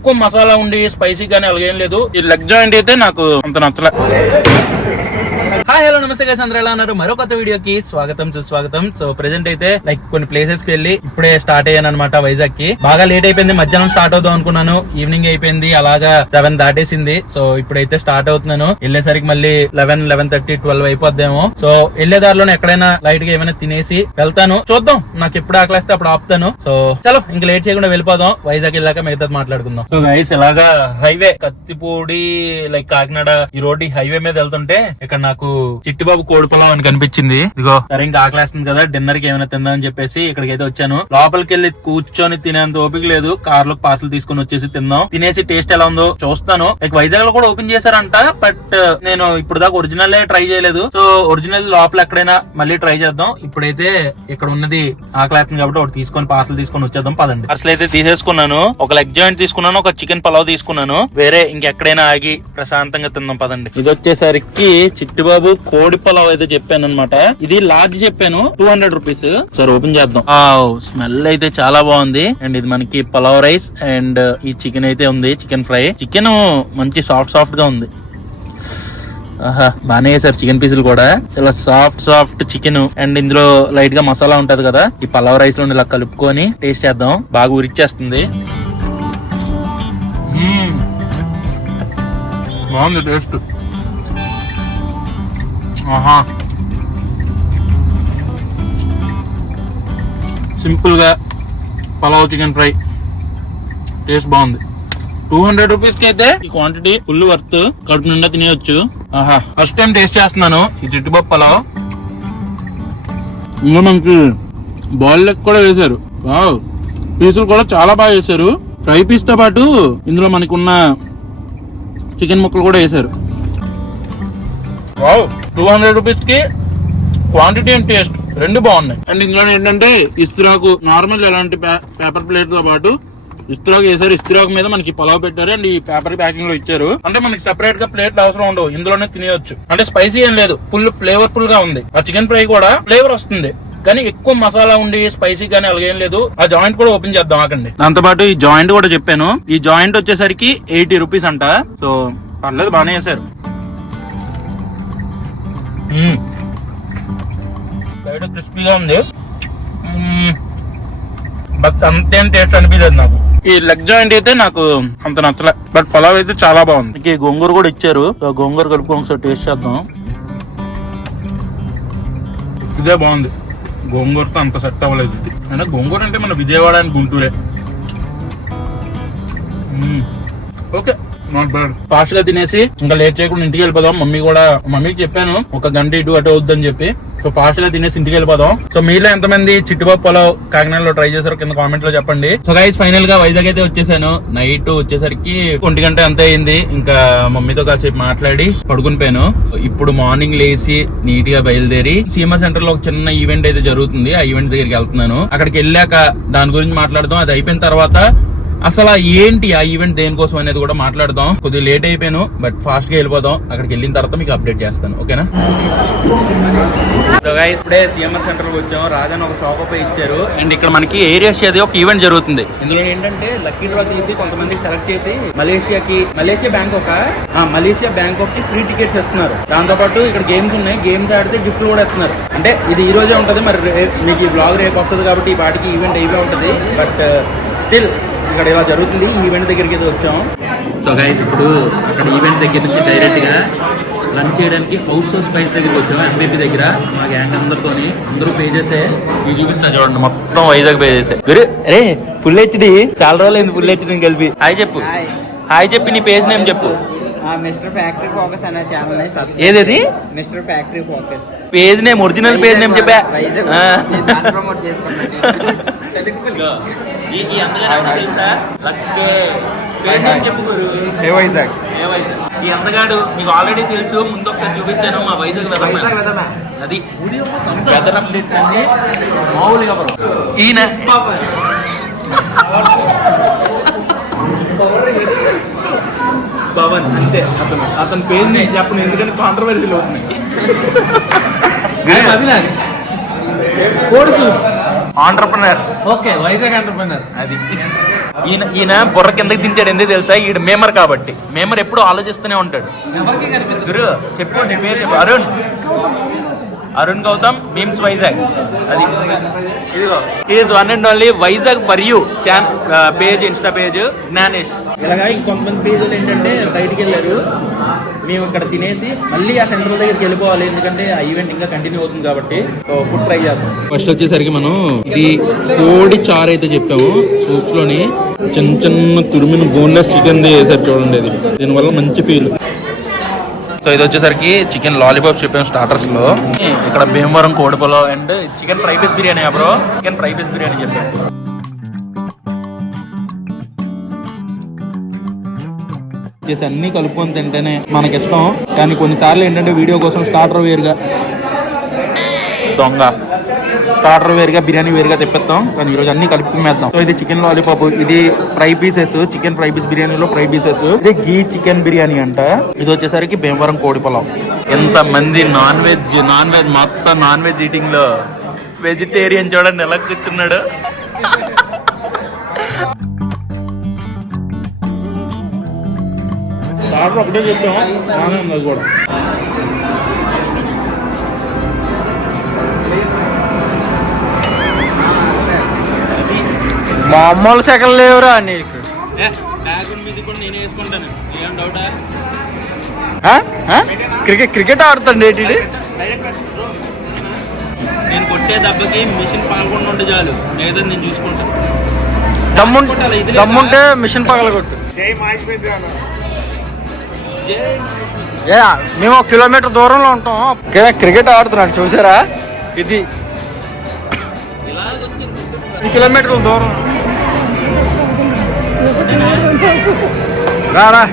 ఎక్కువ మసాలా ఉండి స్పైసీ కానీ అలాగేం లేదు. ఈ లెగ్ జాయింట్ అయితే నాకు అంత నచ్చలే. హాయ్ హలో నమస్తే గైస్ అందరూ ఎలా ఉన్నారు? మరో కొత్త వీడియోకి స్వాగతం సుస్వాగతం. సో ప్రెసెంట్ అయితే లైక్ కొన్ని ప్లేసెస్కి వెళ్ళి ఇప్పుడే స్టార్ట్ అయ్యాను అనమాట వైజాగ్కి బాగా లేట్ అయిపోయింది మధ్యాహ్నం స్టార్ట్ అవుదాం అనుకున్నాను. ఈవినింగ్ అయిపోయింది అలాగా సెవెన్ దాటేసింది. సో ఇప్పుడైతే స్టార్ట్ అవుతున్నాను. వెళ్ళేసరికి మళ్ళీ లెవెన్ లెవెన్ థర్టీ ట్వెల్వ్ అయిపోద్దేమో. సో వెళ్ళే దారిలోనే ఎక్కడైనా లైట్గా ఏమైనా తినేసి వెళ్తాను. చూద్దాం నాకు ఎప్పుడు ఆకలిస్తే అప్పుడు ఆపుతాను. సో చలో ఇంక లేట్ చేయకుండా వెళ్ళిపోదాం. వైజాగ్ వెళ్ళాక మిగతా మాట్లాడుకుందాం. సో గైస్ ఇలాగా హైవే కత్తిపూడి లైక్ కాకినాడ ఈ రోడ్ హైవే మీద వెళ్తుంటే ఇక్కడ నాకు చిట్టిబాబు కోడి పొలం అని కనిపించింది. ఇదిగో. సరే ఇంకా ఆకలేస్తుంది కదా డిన్నర్కి ఏమైనా తిందామని చెప్పేసి ఇక్కడికి అయితే వచ్చాను. లోపలికి వెళ్ళి కూర్చొని తినేంత ఓపిక లేదు. కార్లో పార్సల్ తీసుకొని వచ్చేసి తిందాం. తినేసి టేస్ట్ ఎలా ఉందో చూస్తాను. లైక్ వైజాగ్లో కూడా ఓపెన్ చేశారంట బట్ uh, నేను ఇప్పుడు దాకా ఒరిజినల్ ట్రై చేయలేదు. సో ఒరిజినల్ లోపల ఎక్కడైనా మళ్ళీ ట్రై చేద్దాం. ఇప్పుడైతే ఇక్కడ ఉన్నది ఆకలేస్తుంది కాబట్టి ఒకటి తీసుకొని పార్సల్ తీసుకొని వచ్చేద్దాం. పదండి. అసలు అయితే తీసేసుకున్నాను. ఒక లెగ్ జాయింట్ తీసుకున్నాను ఒక చికెన్ పలావ్ తీసుకున్నాను. వేరే ఇంకెక్కడైనా ఆగి ప్రశాంతంగా తిందాం. పదండి. ఇది వచ్చేసరికి చిట్టిబాబు కోడి పలావ్ అయితే చెప్పాను అనమాట ఇది లార్జ్ చెప్పాను టూ హండ్రెడ్ రూపీస్ సరే ఓపెన్ చేద్దాం. స్మెల్ అయితే చాలా బాగుంది. అండ్ ఇది మనకి పలావ్ రైస్ అండ్ ఈ చికెన్ అయితే ఉంది చికెన్ ఫ్రై. చికెన్ మంచి సాఫ్ట్ సాఫ్ట్గా ఉంది. ఆహా బానే వేసారు చికెన్ పీసులు కూడా. ఇలా సాఫ్ట్ సాఫ్ట్ చికెన్ అండ్ ఇందులో లైట్గా మసాలా ఉంటది కదా. ఈ పలావ్ రైస్లో ఇలా కలుపుకొని టేస్ట్ చేద్దాం. బాగా ఉరిచేస్తుంది hmm. బాగుంది టేస్ట్ ఆహా. సింపుల్గా పలావ్ చికెన్ ఫ్రై టేస్ట్ బాగుంది. టూ హండ్రెడ్ రూపీస్కి అయితే ఈ క్వాంటిటీ ఫుల్ వర్త్ కడుపు నిండా తినేయొచ్చు. ఆహా. ఫస్ట్ టైం టేస్ట్ చేస్తున్నాను. ఈ చిట్టుబాబు పలావ్ ఇంకా మనకి బాయిల్ లెగ్ కూడా వేశారు. వావ్ పీసులు కూడా చాలా బాగా వేశారు. ఫ్రై పీస్తో పాటు ఇందులో మనకున్న చికెన్ ముక్కలు కూడా వేశారు. వావ్ టూ హండ్రెడ్ రూపీస్కి క్వాంటిటీ అండ్ టేస్ట్ రెండు బాగున్నాయి. అండ్ ఇందులో ఏంటంటే ఇస్త్రాకు నార్మల్ ఎలాంటి పేపర్ ప్లేట్తో పాటు ఇస్త్రాకు వేసారు ఇస్త్రాకు మీద మనకి పలావ్ పెట్టారు అండ్ ఈ పేపర్ ప్యాకింగ్లో ఇచ్చారు. అంటే మనకి సెపరేట్గా ప్లేట్ అవసరం ఉండవు. ఇందులోనే తినేయొచ్చు. అంటే స్పైసీ ఏం లేదు. ఫుల్ ఫ్లేవర్ఫుల్గా ఉంది. ఆ చికెన్ ఫ్రై కూడా ఫ్లేవర్ వస్తుంది. కానీ ఎక్కువ మసాలా ఉండి స్పైసీ కానీ అలాగేం లేదు. ఆ జాయింట్ కూడా ఓపెన్ చేద్దాం ఆకండి దాంతో పాటు ఈ జాయింట్ కూడా చెప్పాను. ఈ జాయింట్ వచ్చేసరికి ఎయిటీ రూపీస్ అంట. సో పర్లేదు బాగానే చేశారు. బయట క్రిస్పీగా ఉంది. బట్ అంతేం టేస్ట్ అనిపించదు నాకు. ఈ లెగ్ జాయింట్ అయితే నాకు అంత నచ్చలే. బట్ పలావ్ అయితే చాలా బాగుంది. ఇంక ఈ గోంగూర కూడా ఇచ్చారు. గోంగూర కలుపుకొని ఒకసారి టేస్ట్ చేద్దాం. ఇదే బాగుంది. గోంగూరతో అంత సెట్ అవ్వలేదు. ఇది అయినా గోంగూర అంటే మన విజయవాడ అని గుంటూరే. ఓకే. నాట్ బ్యాడ్ ఫాస్ట్గా తినేసి ఇంకా లేట్ చేయకుండా ఇంటికి వెళ్ళిపోదాం. మమ్మీ కూడా మమ్మీకి చెప్పాను ఒక గంట ఇటు అటు అవుద్దని చెప్పి. సో ఫాస్ట్గా తినేసి ఇంటికి వెళ్ళిపోదాం. సో మీలో ఎంతమంది చిట్టుబాబు పొలావ్ కాకినాడలో ట్రై చేశారు కింద కామెంట్లో చెప్పండి. సో గైస్ ఫైనల్గా వైజాగ్ అయితే వచ్చేసాను. నైట్ వచ్చేసరికి ఒంటి గంట ఎంత అయింది. ఇంకా మమ్మీతో కాసేపు మాట్లాడి పడుకుని పోయాను. ఇప్పుడు మార్నింగ్ లేచి నీట్గా బయలుదేరి సీమా సెంటర్లో ఒక చిన్న ఈవెంట్ అయితే జరుగుతుంది. ఆ ఈవెంట్ దగ్గరికి వెళ్తున్నాను. అక్కడికి వెళ్ళాక దాని గురించి మాట్లాడదాం. అది అయిపోయిన తర్వాత అసలు ఆ ఏంటి ఆ ఈవెంట్ దేనికోసం అనేది కూడా మాట్లాడదాం. కొద్దిగా లేట్ అయిపోయాను బట్ ఫాస్ట్గా వెళ్ళిపోదాం. అక్కడికి వెళ్ళిన తర్వాత మీకు అప్డేట్ చేస్తాను ఓకేనా? ఇప్పుడే సిఎంఆర్ సెంటర్ వచ్చాం. రాజన్ ఒక షాప్ పై ఇచ్చారు. అండ్ ఇక్కడ మనకి ఏరియాస్ అది ఒక ఈవెంట్ జరుగుతుంది. ఇందులో ఏంటంటే లక్కీ డ్రా తీసి కొంతమంది సెలెక్ట్ చేసి మలేషియాకి మలేషియా బ్యాంకాక్ ఒక మలేషియా బ్యాంకాక్కి ఫ్రీ టికెట్స్ ఇస్తున్నారు. దాంతో పాటు ఇక్కడ గేమ్స్ ఉన్నాయి. గేమ్స్ ఆడితే గిఫ్ట్లు కూడా ఇస్తున్నారు. అంటే ఇది ఈ రోజే ఉంటది మరి మీకు ఈ బ్లాగ్ రేపు వస్తుంది కాబట్టి ఈ పాటికి ఈవెంట్ అయిపోయి ఉంటది. బట్ స్టిల్ ఇక్కడ ఇలా జరుగుతుంది. ఈ ఈవెంట్ దగ్గరికి అయితే వచ్చాం. సో గైస్ ఇప్పుడు అక్కడ ఈవెంట్ దగ్గర నుంచి డైరెక్ట్గా లంచ్ చేయడానికి హౌస్ స్పైస్ దగ్గరికి వచ్చాం ఎంబీపీ దగ్గర. మా గ్యాంగ్ అందరితోని అందరూ పే చేసే ఇది చూపిస్తా చూడండి మొత్తం వైజాగ్ పే చేసే. గురు అరే ఫుల్ హెచ్డి చాలా రోజులు అయింది ఫుల్ హెచ్డి కలిపి. హాయ్ చెప్పు. హాయ్ చెప్పి నీ పేజ్ నేమ్ చెప్పు. ఆ మిస్టర్ ఫ్యాక్టరీ ఫోకస్ అనే ఛానల్ ఏదేది? Mister factory focus page name original page name చెప్పా. ప్రమోట్ చేసుకున్నాను ఈ- అందగాడు తెలుసా? లక్కే. పేజ్ నేమ్ చెప్పు గురు ఏ వైజాగ్? ఏ వైజాగ్? ఈ అందగాడు మీకు ఆల్రెడీ తెలుసు. ముందు ఒకసారి చూపించాను మా వైజాగ్. అది. వెదనం అండి మామూలుగా ఎవరు? ఈయన పవన్ అంతే. అతను అతని పేరు నేను చెప్పను ఎందుకంటే కాంట్రవర్సీలు అవుతున్నాయి అవినాష్. కోడి soup. Entrepreneur okay Vizag entrepreneur అది. ఈయన ఈయన బుర్ర కిందకి దించాడు ఎందుకు తెలుసా? ఈడు మేమర్ కాబట్టి. మేమర్ ఎప్పుడు ఆలోచిస్తూనే ఉంటాడు. గురు చెప్పు నీ పేరు అరుణ్. అరుణ్ గౌతమ్ మీమ్స్ వైజాగ్. అది. ఇదిగో is one and only Vizag for you Chan page insta page Gnanesh. ఇలాగా ఇంకొంతమంది పేజీలు ఏంటంటే బయటికి వెళ్ళారు. మేము ఇక్కడ తినేసి మళ్ళీ ఆ సెంటర్ దగ్గరికి వెళ్ళిపోవాలి. ఎందుకంటే ఆ ఈవెంట్ ఇంకా కంటిన్యూ అవుతుంది కాబట్టి. ఫుడ్ ట్రై చేద్దాం. ఫస్ట్ వచ్చేసరికి మనం ఇది కోడి చారు అయితే చెప్పాము. సూప్స్లోని చిన్న చిన్న తురిమిన బోన్లెస్ చికెన్ వేసారు చూడండి ఇది. దీనివల్ల మంచి ఫీల్ సో ఇది వచ్చేసరికి చికెన్ లాలీపాప్ చెప్పాము స్టార్టర్స్లో ఇక్కడ Bhimavaram కోడిపలో and chicken fry piece biryani bro. Chicken fry piece biryani చెప్పాను. చేసి అన్ని కలుపుకొని తింటేనే మనకి ఇష్టం కానీ కొన్నిసార్లు ఏంటంటే వీడియో కోసం స్టార్టర్ వేరుగా దొంగ. స్టార్టర్ వేరుగా బిర్యానీ వేరుగా తెప్పిస్తాం. కానీ ఈరోజు అన్ని కలుపుకుమేద్దాం సో ఇది చికెన్ లాలీపాప్ ఇది fry pieces chicken fry piece బిర్యానీలో ఫ్రై పీసెస్ ఇది గీ చికెన్ బిర్యానీ అంట. ఇది వచ్చేసరికి భీమవరం కోడి పొలం. ఎంత మంది నాన్ వెజ్ నాన్ వెజ్ మొత్తం నాన్ వెజ్ ఈటింగ్లో వెజిటేరియన్ చూడండి ఎలా కూర్చున్నాడు. స్టార్టర్ ఒకటే చెప్పాం. బాగానే ఉంది అది కూడా. మామూలు సెకండ్ లేవురా నీకు? క్రికెట్ క్రికెట్ ఆడుతాడు ఏంటి నేను కొట్టే దెబ్బకి మిషన్ పాల్గొండ ఉంటే చాలు. మిగతా నేను చూసుకుంటాను దమ్ముంటే దమ్ముంటే మిషన్ పగలగొట్టు. ఏ మేము ఒక కిలోమీటర్ దూరంలో ఉంటాం. క్రి- క్రికెట్ ఆడుతున్నాడు చూసారా? ఇది. ఈ కిలోమీటర్ల దూరం. రారా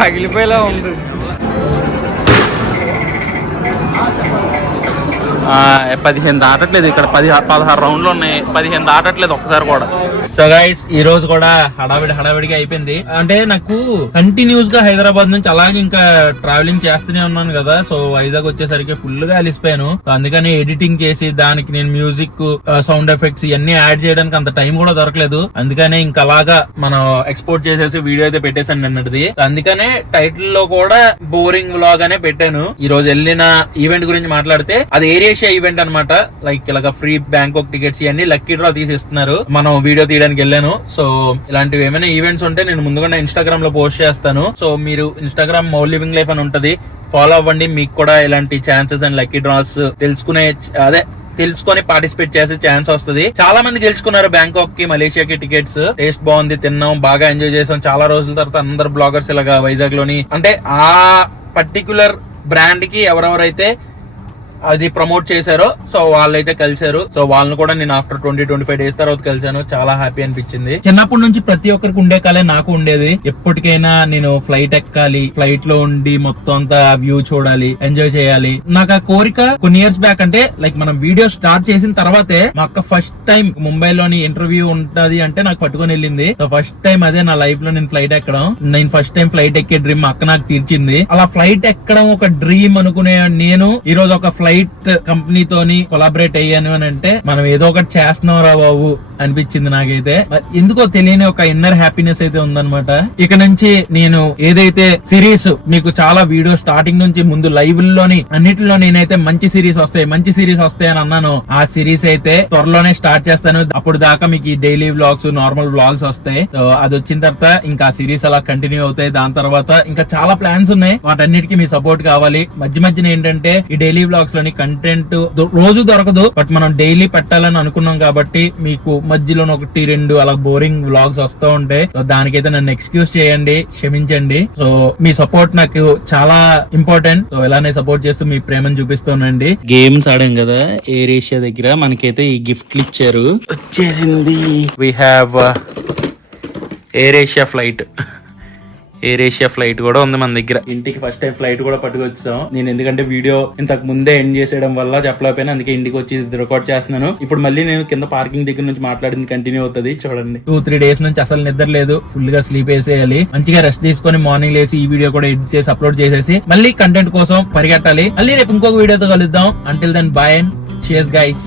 పగిలిపోయేలా ఉంది. పదిహేను దాటట్లేదు. ఇక్కడ పది పదహారు రౌండ్లు ఉన్నాయి. పదిహేను దాటట్లేదు ఒక్కసారి కూడా. సో గైస్ ఈ రోజు కూడా హడావిడి హడావిడిగా అయిపోయింది. అంటే నాకు కంటిన్యూస్గా హైదరాబాద్ నుంచి అలాగే ఇంకా ట్రావెలింగ్ చేస్తూనే ఉన్నాను కదా. సో వైజాగ్ వచ్చేసరికి ఫుల్గా అలిసిపోయాను. అందుకని ఎడిటింగ్ చేసి దానికి నేను మ్యూజిక్ సౌండ్ ఎఫెక్ట్స్ ఇవన్నీ యాడ్ చేయడానికి అంత టైం కూడా దొరకలేదు. అందుకనే ఇంకా అలాగా మనం ఎక్స్పోర్ట్ చేసేసి వీడియో అయితే పెట్టేశాను నిన్నటిది. అందుకనే టైటిల్లో కూడా బోరింగ్ వ్లాగ్ అనే పెట్టాను. ఈ రోజు వెళ్ళిన ఈవెంట్ గురించి మాట్లాడితే అది ఏరియా ఏరియేషియా ఈవెంట్ అనమాట లైక్ ఇలాగ ఫ్రీ బ్యాంకాక్ టికెట్స్ ఇవన్నీ లక్కీ డ్రా తీసిస్తున్నారు. మనం వీడియో తీయడానికి వెళ్ళాను. సో ఇలాంటివి ఏమైనా ఈవెంట్స్ ఉంటే నేను ముందుగానే ఇన్స్టాగ్రామ్లో పోస్ట్ చేస్తాను. సో మీరు ఇన్స్టాగ్రామ్ మౌ లివింగ్ లైఫ్ అని ఉంటది. ఫాలో అవ్వండి. మీకు కూడా ఇలాంటి ఛాన్సెస్ అండ్ లక్కీ డ్రాస్ తెలుసుకునే అదే తెలుసుకొని పార్టిసిపేట్ చేసే ఛాన్స్ వస్తుంది. చాలా మంది గెలుచుకున్నారు బ్యాంకాక్కి మలేషియాకి టికెట్స్ టేస్ట్ బాగుంది తిన్నాం బాగా ఎంజాయ్ చేసాం. చాలా రోజుల తర్వాత అందరు బ్లాగర్స్ ఇలాగా వైజాగ్లోని అంటే ఆ పర్టికులర్ బ్రాండ్కి ఎవరెవరైతే అది ప్రమోట్ చేశారో సో వాళ్ళైతే కలిశారు. సో వాళ్ళని కూడా నేను after twenty twenty five days తర్వాత కలిశాను. చాలా హ్యాపీ అనిపించింది. చిన్నప్పటి నుంచి ప్రతి ఒక్కరికి ఉండే కలే నాకు ఉండేది. ఎప్పటికైనా నేను ఫ్లైట్ ఎక్కాలి ఫ్లైట్లో ఉండి మొత్తం అంతా వ్యూ చూడాలి ఎంజాయ్ చేయాలి. నాకు ఆ కోరిక కొన్ని ఇయర్స్ బ్యాక్ అంటే లైక్ మనం వీడియో స్టార్ట్ చేసిన తర్వాతే మా అక్క ఫస్ట్ టైం ముంబైలోని ఇంటర్వ్యూ ఉంటది అంటే నాకు పట్టుకొని వెళ్ళింది. సో ఫస్ట్ టైం అదే నా లైఫ్లో నేను ఫ్లైట్ ఎక్కడం. నేను ఫస్ట్ టైం ఫ్లైట్ ఎక్కే డ్రీమ్ అక్క నాకు తీర్చింది. అలా ఫ్లైట్ ఎక్కడం ఒక డ్రీమ్ అనుకునే నేను ఈ రోజు ఒక ఫ్లైట్ ఫ్లైట్ కంపెనీతోని కొలాబరేట్ అయ్యాను అని అంటే మనం ఏదో ఒకటి చేస్తున్నాం రా బాబు అనిపించింది నాకైతే. ఎందుకో తెలియని ఒక ఇన్నర్ హ్యాపీనెస్ అయితే ఉందన్నమాట. ఇక నుంచి నేను ఏదైతే సిరీస్ మీకు చాలా వీడియో స్టార్టింగ్ నుంచి ముందు లైవ్లోని అన్నిటిలో నేనైతే మంచి సిరీస్ వస్తాయి మంచి సిరీస్ వస్తాయి అని అన్నాను ఆ సిరీస్ అయితే త్వరలోనే స్టార్ట్ చేస్తాను. అప్పుడు దాకా మీకు ఈ డైలీ వ్లాగ్స్ నార్మల్ వ్లాగ్స్ వస్తాయి. అది వచ్చిన తర్వాత ఇంకా సిరీస్ అలా కంటిన్యూ అవుతాయి. దాని తర్వాత ఇంకా చాలా ప్లాన్స్ ఉన్నాయి. వాటన్నిటికీ మీ సపోర్ట్ కావాలి. మధ్య మధ్యన ఏంటంటే ఈ డైలీ వ్లాగ్స్ లోని కంటెంట్ రోజు దొరకదు. బట్ మనం డైలీ పెట్టాలని అనుకున్నాం కాబట్టి మీకు మధ్యలో ఒకటి రెండు అలా బోరింగ్ వ్లాగ్స్ వస్తూ ఉంటాయి. సో దానికైతే నన్ను ఎక్స్క్యూజ్ చేయండి క్షమించండి. సో మీ సపోర్ట్ నాకు చాలా ఇంపార్టెంట్. సో ఇలానే సపోర్ట్ చేస్తూ మీ ప్రేమను చూపిస్తానండి. గేమ్స్ ఆడాం కదా ఎయిర్ ఏషియా దగ్గర. మనకైతే ఈ గిఫ్ట్లు ఇచ్చారు. వచ్చేసింది. We have Air Asia flight Air Asia flight కూడా ఉంది మన దగ్గర. ఇంటికి ఫస్ట్ టైం ఫ్లైట్ కూడా పట్టుకొచ్చాం. నేను ఎందుకంటే వీడియో ఇంతకు ముందే ఎండ్ చేసేయడం వల్ల చెప్పలేకపోయినా అందుకే ఇంటికి వచ్చి రికార్డ్ చేస్తున్నాను. ఇప్పుడు మళ్ళీ నేను కింద పార్కింగ్ దగ్గర నుంచి మాట్లాడింది కంటిన్యూ అవుతుంది. చూడండి. టూ త్రీ డేస్ నుంచి అసలు నిద్ర లేదు. ఫుల్గా స్లీప్ వేసేయాలి. మంచిగా రెస్ట్ తీసుకొని మార్నింగ్ లేసి ఈ వీడియో కూడా ఎడిట్ చేసి అప్లోడ్ చేసేసి మళ్ళీ కంటెంట్ కోసం పరిగెట్టాలి. మళ్ళీ రేపు ఇంకొక వీడియోతో కలుద్దాం. అంటిల్ దెన్ బాయ్ అండ్ షేస్ గైస్